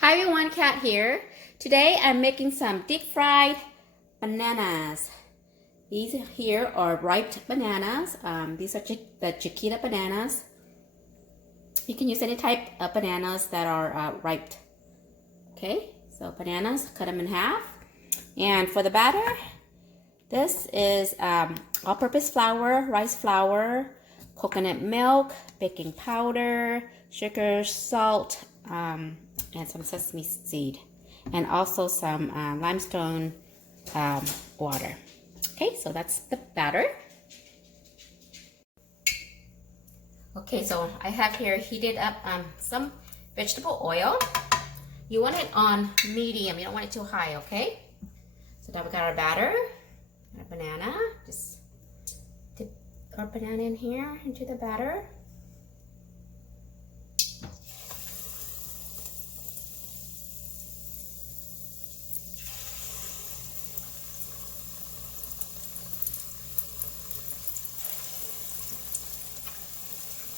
Hi everyone, Kat here. Today I'm making some deep fried bananas. These here are ripe bananas. These are the Chiquita bananas. You can use any type of bananas that are ripe. Okay, so bananas, cut them in half. And for the batter, this is all-purpose flour, rice flour, coconut milk, baking powder, sugar, salt, and some sesame seed, and also some limestone water. Okay, so that's the batter. Okay, so I have here heated up some vegetable oil. You want it on medium, you don't want it too high, okay? So now we got our batter, our banana. Just dip our banana in here into the batter.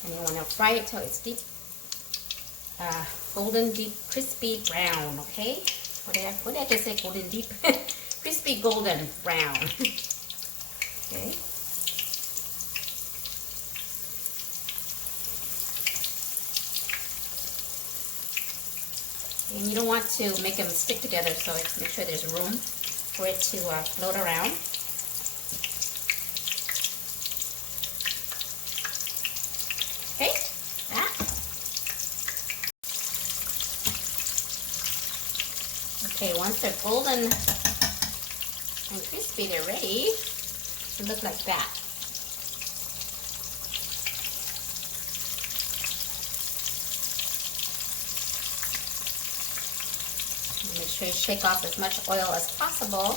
And you want to fry it till it's deep, golden, deep, crispy brown, okay? What did I just say? Golden, deep? Crispy golden brown. Okay. And you don't want to make them stick together, so make sure there's room for it to float around. Okay, that. Okay, once they're golden and crispy, they're ready to look like that. Make sure you shake off as much oil as possible.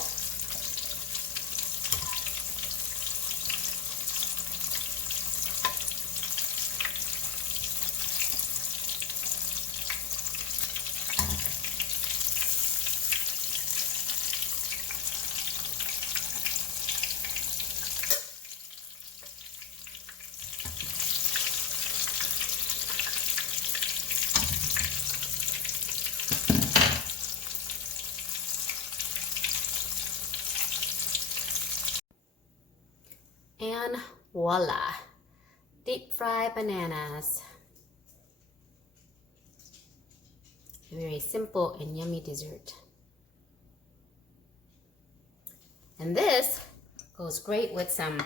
And voila, deep fried bananas. A very simple and yummy dessert. And this goes great with some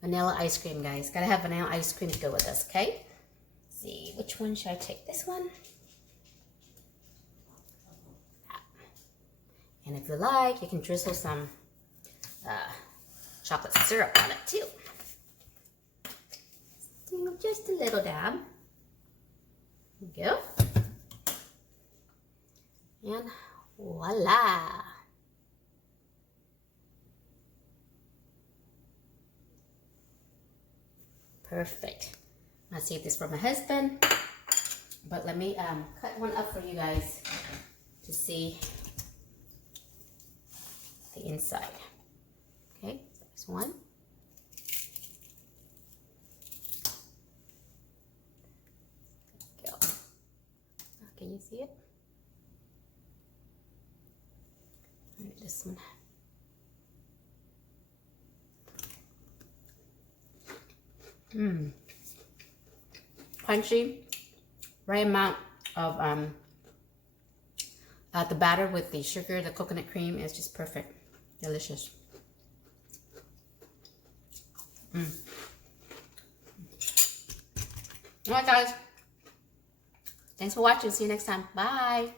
vanilla ice cream, guys. Gotta have vanilla ice cream to go with this, okay? Let's see, which one should I take? This one? And if you like, you can drizzle some chocolate syrup on it too. Just a little dab. There we go. And voila. Perfect. I'll save this for my husband. But let me cut one up for you guys to see the inside. Okay, so there's one. There we go. Can you see it? Maybe this one. Crunchy, right amount of the batter with the sugar, the coconut cream is just perfect. Delicious. Alright guys, thanks for watching. See you next time. Bye.